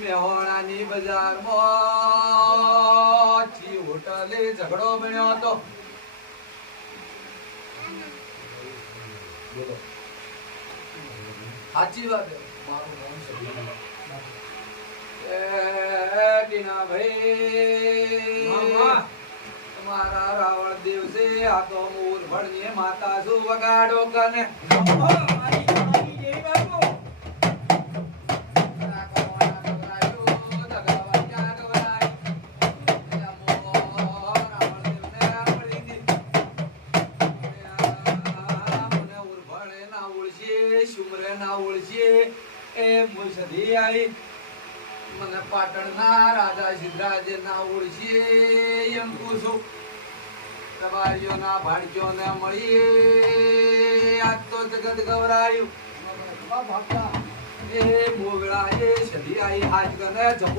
મેહોણાની બજારમાં હોટલે ઝઘડો બન્યો હતો. બોલો સાચી વાત. મારું નામ ટીનાભાઈ તમારા રાવણ દિવસે આ તો મૂર ભણીએ માતા શું વગાડો કને મને પાટણના રાજા સિદ્ધરાજે ના ઓળખીએ એમ પૂછું. તમારીઓના ભાણકીઓને મળી આજ તો જગત ગવરાયું. એ મોગળા એ સધી આઈ હાજ કરે જપુ